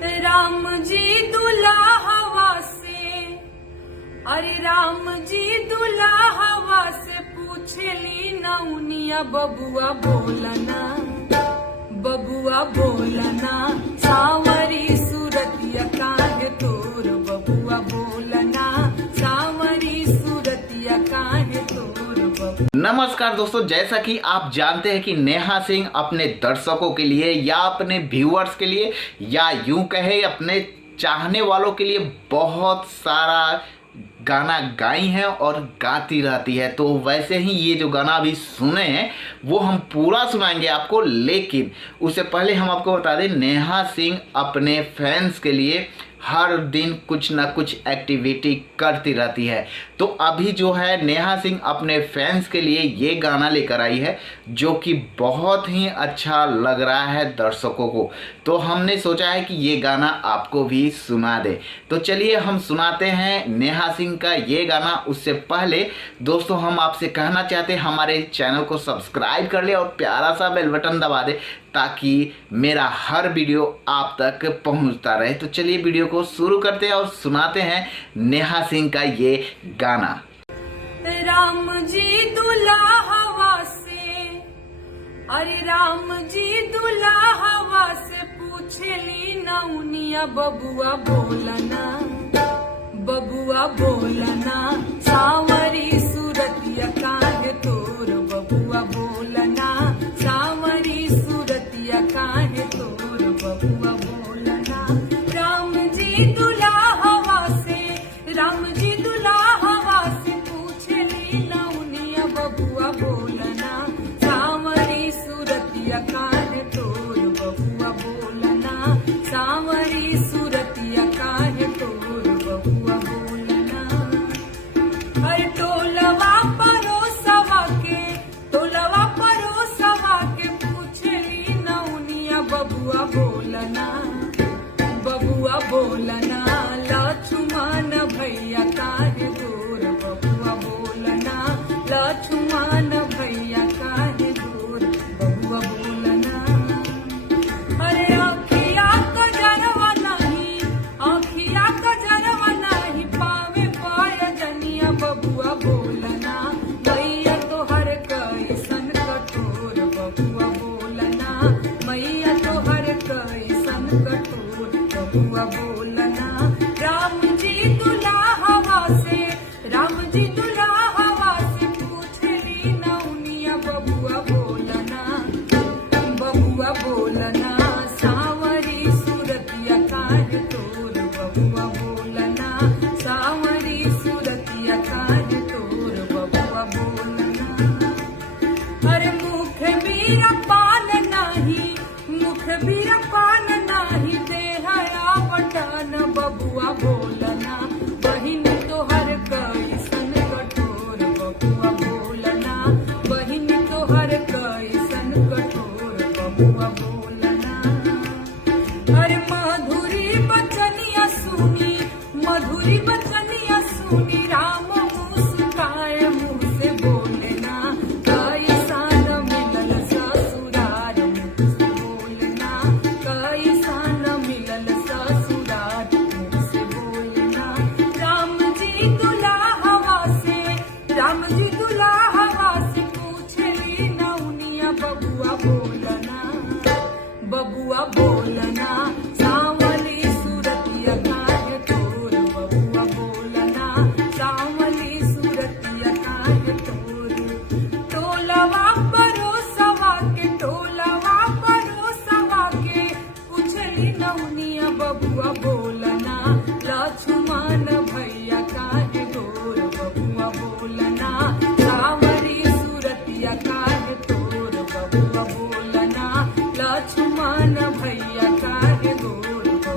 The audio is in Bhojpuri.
राम जी दुल्हवा से, अरे राम जी दुल्हवा से पूछली नौनिया बबुआ बोलना, बबुआ बोलना सावरी सूरतिया काहे तोर, बबुआ बोलना सावरी सूरतिया काहे तोर बबुआ। नमस्कार दोस्तों, जैसा कि आप जानते हैं कि नेहा सिंह अपने दर्शकों के लिए या अपने व्यूअर्स के लिए या यूं कहे अपने चाहने वालों के लिए बहुत सारा गाना गाई है और गाती रहती है। तो वैसे ही ये जो गाना अभी सुने हैं वो हम पूरा सुनाएंगे आपको, लेकिन उससे पहले हम आपको बता दें नेहा सिंह अपने फैंस के लिए हर दिन कुछ ना कुछ एक्टिविटी करती रहती है। तो अभी जो है नेहा सिंह अपने फैंस के लिए ये गाना लेकर आई है जो कि बहुत ही अच्छा लग रहा है दर्शकों को। तो हमने सोचा है कि ये गाना आपको भी सुना दे। तो चलिए हम सुनाते हैं नेहा सिंह का ये गाना। उससे पहले दोस्तों हम आपसे कहना चाहते हैं हमारे चैनल को सब्सक्राइब कर ले और प्यारा सा बेल बटन दबा दे ताकि मेरा हर वीडियो आप तक पहुंचता रहे। तो चलिए वीडियो को शुरू करते हैं और सुनाते हैं नेहा सिंह का ये गाना। राम जी दुल्हवा से, अरे राम जी दुल्हवा से पूछली नौनिया बबुआ बोलना, बबुआ बोलना सावरी सूरतिया काहे तोर, बबुआ बोलना सावरी सूरतिया काहे तोर, बबुआ बोलना। राम जी दुल्हवा से, राम जी दुल्हवा से पूछली नौनिया बबुआ बोलना सावरी सूरतिया काहे तोर, बबुआ बोलना सावरी सूरतिया काहे तोर, बबुआ बोलना। हर टोलवा परोसवा के, टोलवा परोसवा के पूछली नौनिया बबुआ बोलना, बबुआ बोलना लक्ष्मण भैया काहे दूर, बबुआ बोलना लक्ष्मण भैया काहे दूर, बबुआ बोलना। अरे आँखिया कजरवा नहीं, आँखिया कजरवा नहीं पावे पाय जनिया, बबुआ बोलना मैया तोहर कैसन कठोर, बबुआ बोलना मैया तोहर कैसन कठोर, बबुआ बोलना। राम जी दुल्हवा से, राम जी दुल्हवा से पूछली नौनिया बबुआ बोलना, बबुआ बोलना सावरी सूरतिया काहे तोर, बबुआ बोलना सावरी सूरतिया काहे तोर, बबुआ बोलना। अरे मुख बीरा पान नाही, मुख बीरा पान नाही देहया बटन, बबुआ बोलना बहिन तोहर कैसन कठोर, बबुआ बोलना बहिन तोहर कैसन कठोर, बबुआ बोलना। अरे मधुरी बचनिया सुनी, मधुरी बचनिया सुनी राम मुस्काए मुँह से बोलना, कैसन मिलल ससुरार मुँह से बोलना, कैसन मिलल ससुरार मुँह से बोलना। राम जी दुल्हवा से, राम जी दुल्हवा से पूछली नौनिया बबुआ बोलना, बबुआ बोलना सावली सूरतिया काहे तोर, बबुआ बोलना सावली सूरतिया काहे तोर। टोलवा परोसवा के, टोलवा परोसवा के पूछली नौनिया बबुआ बोलना।